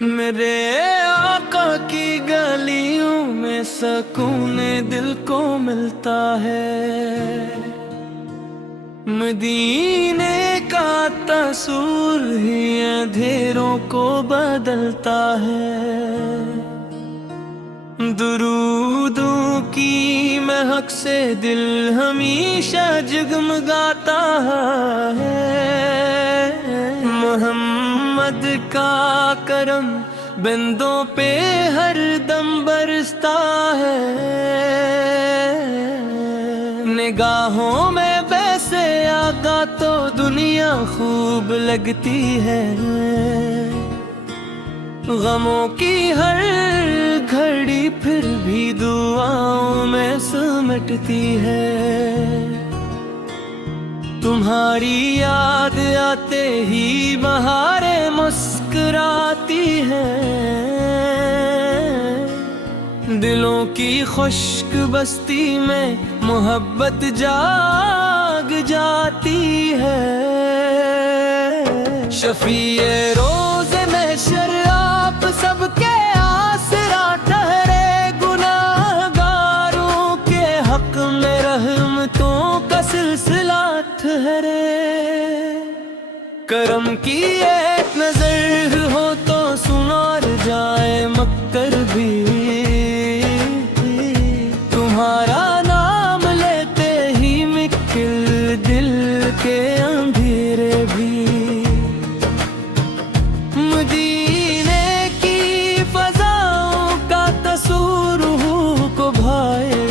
मेरे आका की गलियों में सुकून दिल को मिलता है। मदीने का तसूर ही अंधेरों को बदलता है। दुरूदों की महक से दिल हमेशा जगमगाता है। मोहम्मद का करम बंदों पे हर दम बरसता है। निगाहों में वैसे आका तो दुनिया खूब लगती है। गमों की हर घड़ी फिर भी दुआओं में सिमटती है। तुम्हारी याद आते ही बहारें मुस्कुराती हैं। दिलों की खुश्क बस्ती में मोहब्बत जाग जाती है। शफीए रोज़े महशर आप सबके आसरा ठहरे। गुनाहगारों के हक में रहमतों का सिलसिला ठहरे। करम की एक नजर हो तो सुनार जाए मक्कर भी। तुम्हारा नाम लेते ही मिक्किल दिल के अंधेरे भी। मदीने की फजाओं का तसूर रूह को भाए।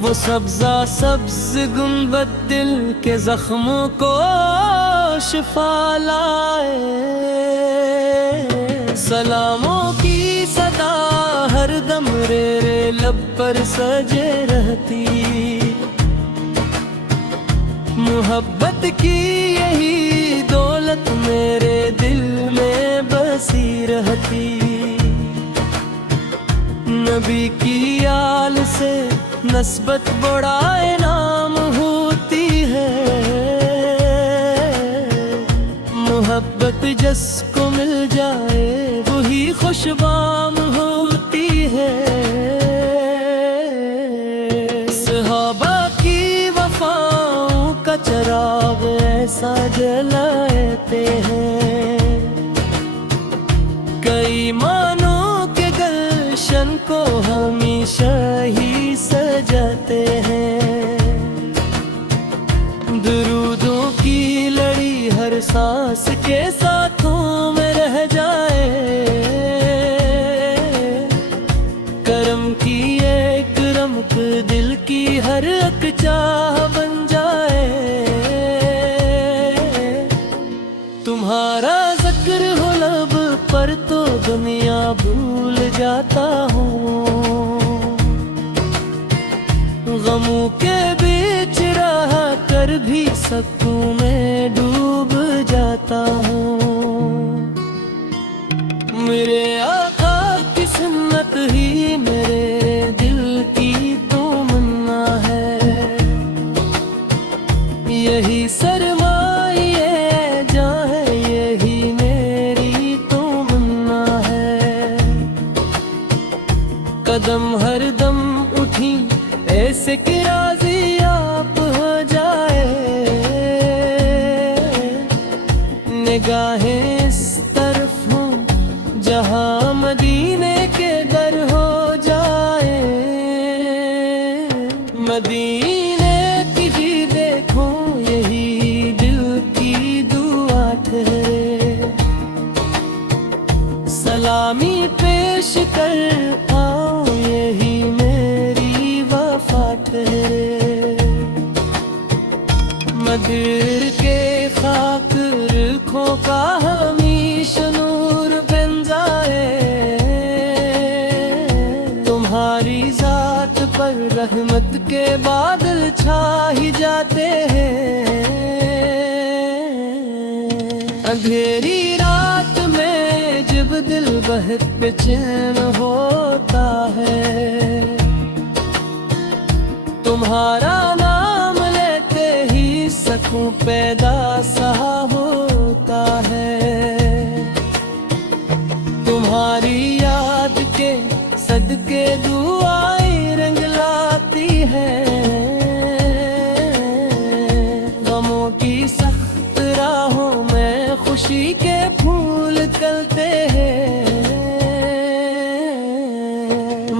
वो सब्जा सब्ज गुंबद दिल के जख्मों को शिफा लाए। सलामों की सदा हर दम रे लब पर सजे रहती। मोहब्बत की यही दौलत मेरे दिल में बसी रहती। नबी की आल से नस्बत बड़ा इनाम होती है। मोहब्बत जिसको मिल जाए वही खुशबाम होती है। सहाबा की वफाओं का चिराग ऐसा जलाते हैं। कई मानों के गलशन को हमेशा ही सजाते हैं। दुरूदों की लड़ी हर सांस के साथों में रह जाए। करम की एक रमक दिल की हर एक चाह बन जाए। तुम्हारा जिक्र हो लब पर तो दुनिया भूल जाता हूँ। गमों के बीच रहा कर भी सकूं में डूब जाता हूँ। मेरे आका की सुन्नत ही मेरे दिल की तमन्ना है। यही सरमाए जहाँ है यही मेरी तमन्ना है। कदम हर दम उठी ऐसे कि राजी आप हो जाए। निगाहें इस तरफ हो जहाँ मदीने के दर हो जाए। मदीने की जी देखो यही दिल की दुआ ठहरे। सलामी पेश कर आओ यही मेरी वफा ठहरे। मदिर के खाक रखों का हमेशा नूर बन जाए। तुम्हारी जात पर रहमत के बादल छा ही जाते हैं। अंधेरी रात में जब दिल बहुत बेचैन होता है। तुम्हारा नाम लेते ही सकूं पैदा सा होता है। तुम्हारी याद के सदके दुआएं रंग लाती है। गमों की सख्त राहों में खुशी के फूल खिलते हैं।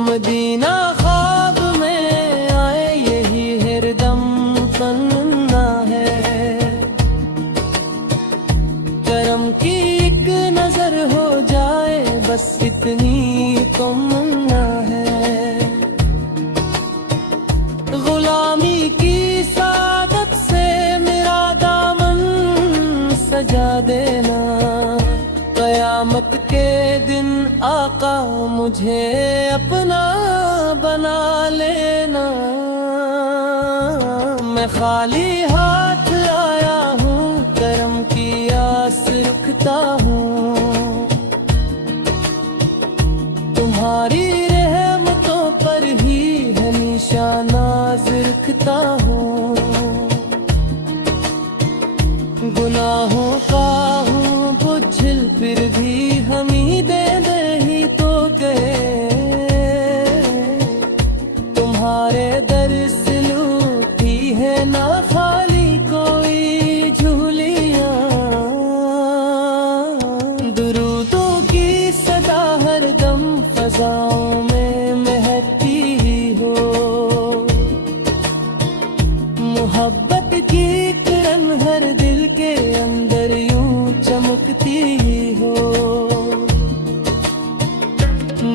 मदीना ख्वाब में आए यही हरदम तमन्ना है। करम की एक नजर हो जाए बस इतनी तमन्ना है। गुलामी की सादत से मेरा दामन सजा देना। कयामत के दिन आका मुझे अपना बना लेना। मैं खाली हाथ आया हूँ, करम की आस रखता हूँ। तुम्हारी रहमतों पर ही हमेशा नाज रखता हूँ। गुनाहों का हूँ बुझल फिर भी हमीदें दे ही तो गए। तुम्हारे दर से लूटी है ना खाली कोई झूलियाँ। दुरूदों की सदा हरदम फजाओं में महकती हो। मोहब्बत की किरण हर दिल के अंदर यूं चमकती हो।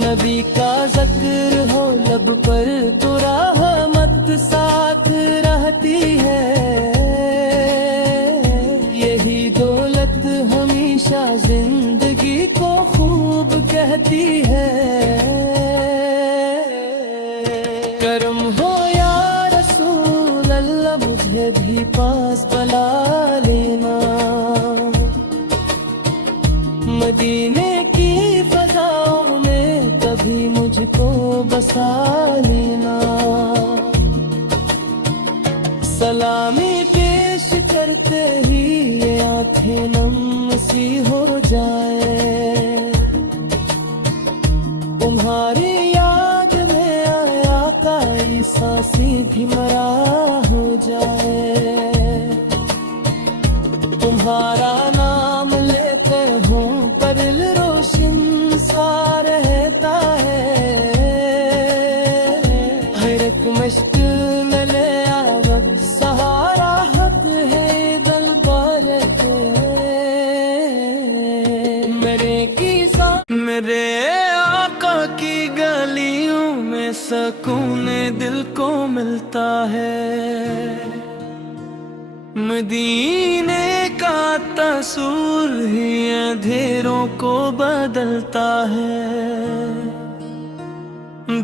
नबी का जिक्र हो लब पर तो रहमत साथ रहती है। यही दौलत हमेशा जिंदगी को खूब कहती है। करम हो या रसूल अल्लाह मुझे भी पास बुला लेना। मदीने की फजाओं में कभी मुझको बसा लेना। सलामी पेश करते ही ये आंखें नम सी हो जाए। तुम्हारी याद में आया काई सांसी भी मरा हो जाए। तुम्हारा नाम लेते हूँ पर दिल रोशन सा रहता है। हर एक मुश्किल में ले आवत सहारा हाथ है दिल भर के। मेरे आका की गलियों में सुकून दिल को मिलता है। मदीने का तसूर ही अंधेरों को बदलता है।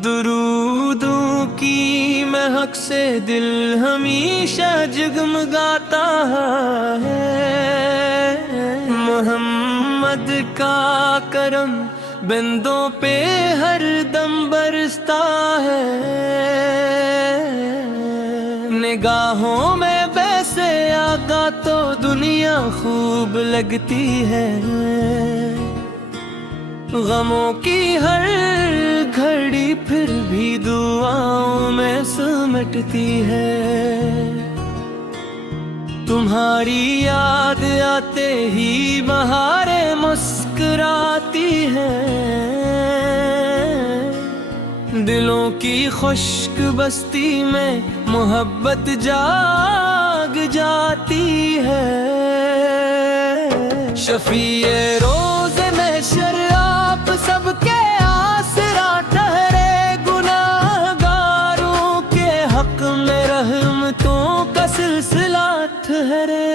दुरूदों की महक से दिल हमेशा जगमगाता है। मोहम्मद का करम बंदों पे हर दम बरसता है। निगाहों में वैसे आका तो दुनिया खूब लगती है। गमों की हर घड़ी फिर भी दुआओं में सिमटती है। तुम्हारी याद आते ही बहारें मुस्कुराती हैं। दिलों की खुश्क बस्ती में मोहब्बत जाग जाती है। शफीए रोज़ महशर आप सबके आसरा ठहरे। गुनाहगारों के हक में रहमतों का सिलसिला ठहरे।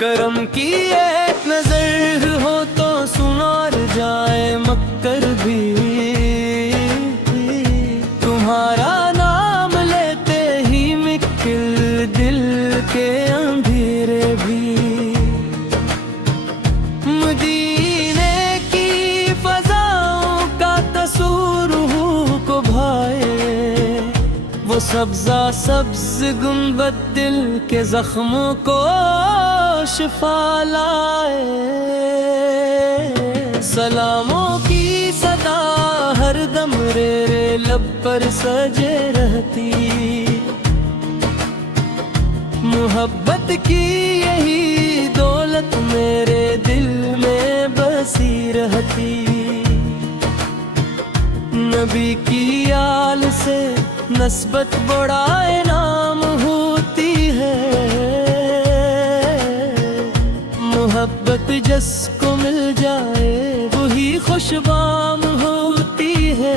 करम की एक नजर हो तो सुनार जाए मक्कर भी। तुम्हारा नाम लेते ही मिक्किल दिल के अंधेरे भी। मदीने की फजाओं का तसूर रूह को भाए। वो सब्जा सब्ज गुंबद दिल के जख्मों को शिफा लाए। सलामों की सदा हरदम रे लब पर सजे रहती, मोहब्बत की यही दौलत मेरे दिल में बसी रहती। नबी की आल से नस्बत बड़ा इनाम होती है, मोहब्बत जिसको मिल जाए वही खुशबाम होती है।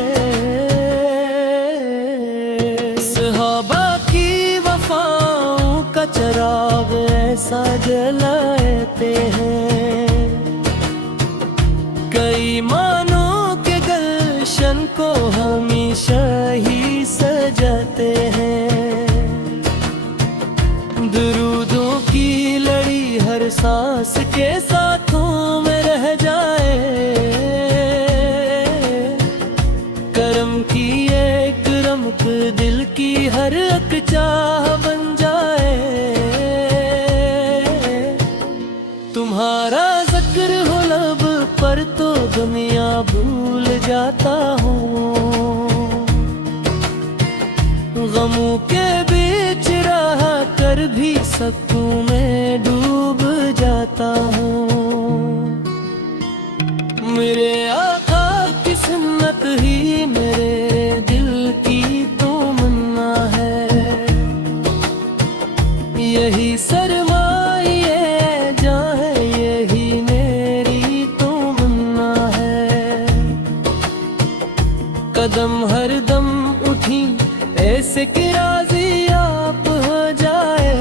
सहाबा की वफाओं का चिराग ऐसा जलाते हैं, कई मानों के गलशन को हमेशा ही सजाते हैं। दुरूदों की लड़ी हर सांस के साथों में रह जाए, करम की एक रमक दिल की हर एक चाह बन जाए। तुम्हारा जिक्र हो लब पर तो दुनिया भूल जाता हूँ, गमों के बीच रह कर भी सकूं में डूब जाता हूँ। मेरे आका की सुन्नत ही मेरे दिल की तमन्ना है, यही सरमाए जहाँ है यही मेरी तमन्ना है। कदम हर दम उठी ऐसे कि राजी आप हो जाए,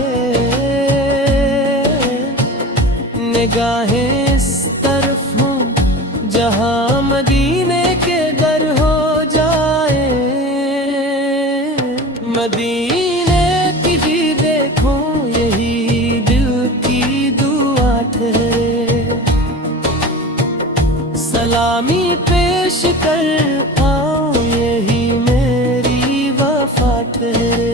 निगाहें इस तरफ हो जहाँ मदीने के दर हो जाए। मदीने की भी देखो यही दिल की दुआ ठहरे, सलामी पेश कर आओ यही मेरी वफा ठहरे।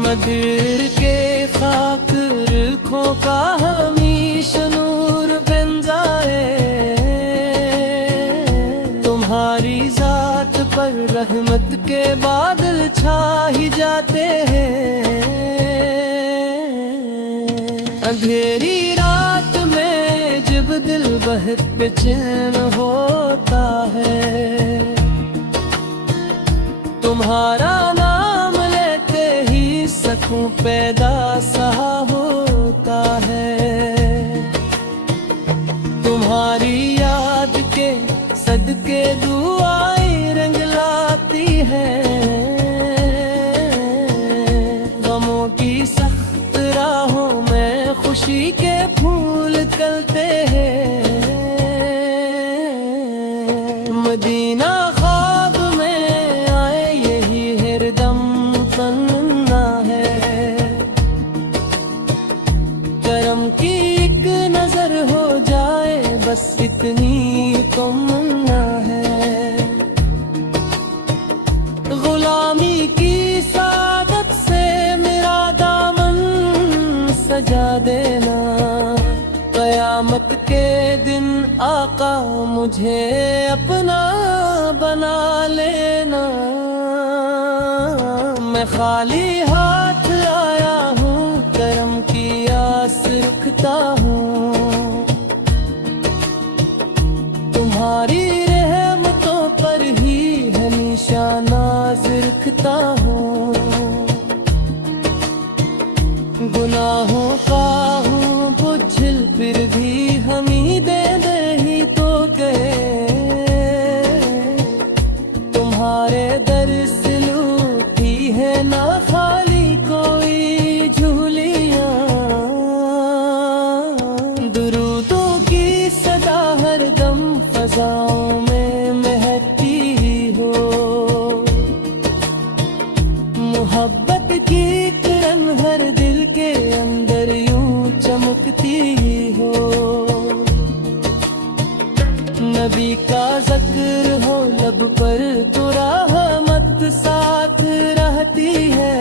मदिर के खाक रखों का हमेशा नूर बन जाए, तुम्हारी जात पर रहमत के बादल छा ही जाते हैं। अंधेरी रात में जब दिल बहुत बेचैन होता है, तुम्हारा नाम लेते ही सकूं पैदा सा होता है। तुम्हारी याद के सदके दुआएं रंग लाती है, गमों की सख्त राहों में खुशी के फूल खिलते हैं। मदीना ख्वाब में आए यही हरदम तमन्ना है, करम की एक नजर हो जाए बस इतनी तमन्ना है। गुलामी की सादत से मेरा दामन सजा देना, कयामत के दिन आका मुझे अपना बना लेना। मैं खाली हाथ आया हूँ, करम की आस रखता हूँ, तुम्हारी रहमतों पर ही हमेशा नाज रखता हूँ। गुनाहों का हूँ बुझल फिर भी हमीदें दे ही तो गए, तुम्हारे दर से लूटी है ना खाली कोई झूलियाँ। दुरूदों की सदा हर दम फजाओं में महकती हो, मोहब्बत की किरण हर दिल के अंदर यूं चमकती हो। नबी का जिक्र हो लब पर तो रहमत साथ रहती है,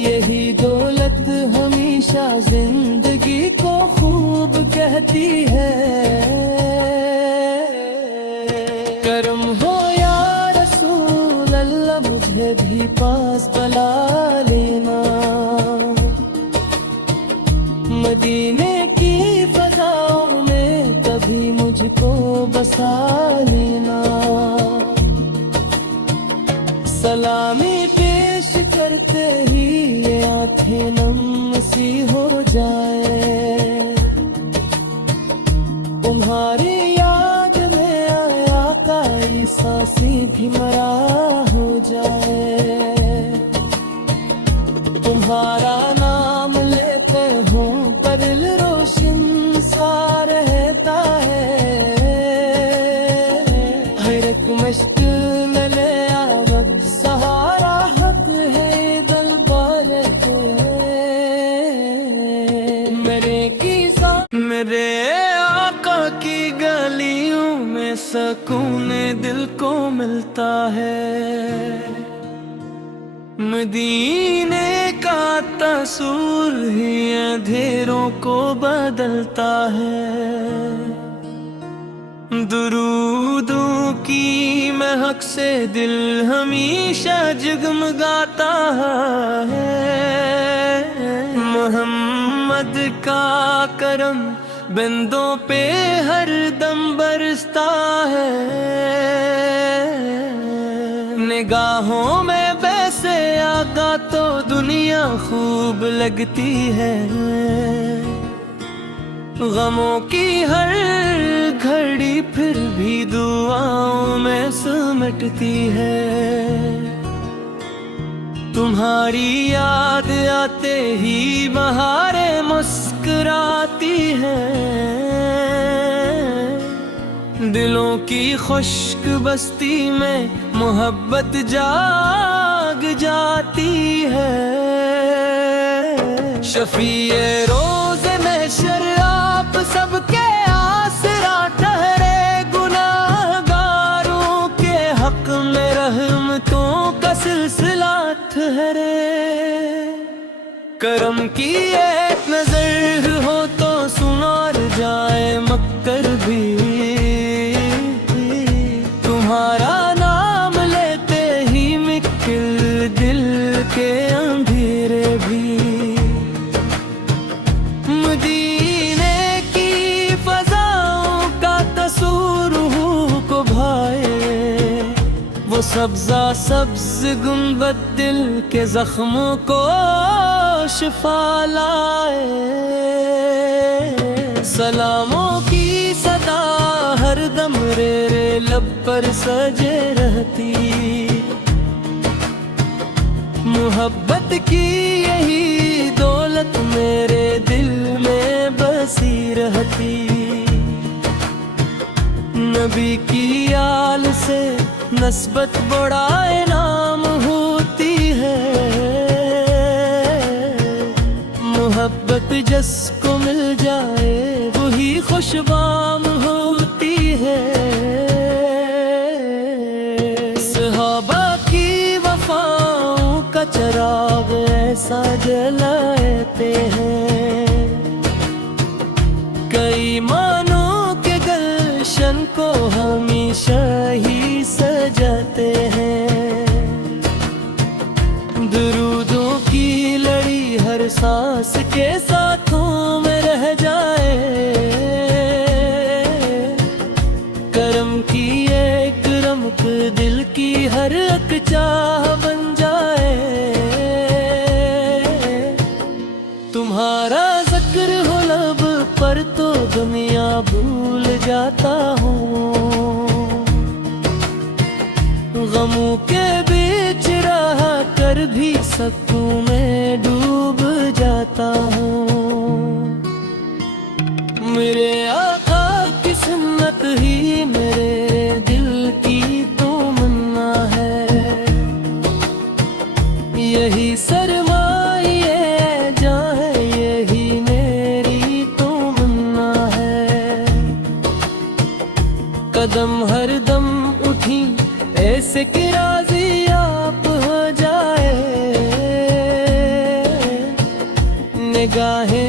यही दौलत हमेशा जिंदगी को खूब कहती है, करम हो या रसूल अल्लाह मुझे भी पास बुला लेना। मदीने की फजाओं में कभी मुझको बसा लेना। सलामी पेश करते ही ये आंखें नम सी हो जाए। तुम्हारी याद में आया काई सांसी भी मरा हो जाए। तुम्हारा नाम लेते हूँ पर दिल रोशन सा रहता है। हर एक मुश्किल में ले आवत सहारा हक है दिल बार मेरे आका की गलियों में सुकून दिल को मिलता है। मदीने का तसूर ही अंधेरों को बदलता है। दुरूदों की महक से दिल हमेशा जगमगाता है। मोहम्मद का करम बंदों पे हर दम बरसता है। निगाहों में वैसे आका तो दुनिया खूब लगती है। गमों की हर घड़ी फिर भी दुआओं में सिमटती है। तुम्हारी याद आते ही बहारें मुस्कुराती हैं। दिलों की खुश्क बस्ती में मोहब्बत जाग जाती है। शफीए रोज़े में शराब सबके आसरा ठहरे। गुनाहगारों के हक में रहमतों का सिलसिला ठहरे। करम की एक नजर हो तो सुनार जाए मक्कर भी। तुम्हारा नाम लेते ही मिक्किल दिल के अंधेरे भी। मदीने की फजाओं का तसूर रूह को भाए। वो सब्जा सब्ज गुंबद दिल के जख्मों को शिफा लाए। सलामों की सदा हर दम रे लब पर सजे रहती। मोहब्बत की यही दौलत मेरे दिल में बसी रहती। नबी की आल से नस्बत बड़ा इनाम होती है। मोहब्बत जिसको मिल जाए वही खुशबाम होती है। सहाबा की वफाओं का चिराग ऐसा जलाते हैं। कई मानों के गलशन को हमेशा ही सजाते हैं। दुरूदों की लड़ी हर सांस के साथों में रह जाए। करम की एक रमक दिल की हर एक चाह बन जाए। तुम्हारा जिक्र हो लब पर तो दुनिया भूल जाता हूँ। गमों के बीच रहा कर भी सकूं में डूब जाता हूँ। मेरे आका की सुन्नत ही मेरे दिल की तमन्ना है। यही सरमाए जहाँ है यही मेरी तमन्ना है। कदम हर दम उठी ऐसे कि राजी आप हो जाए। निगाहें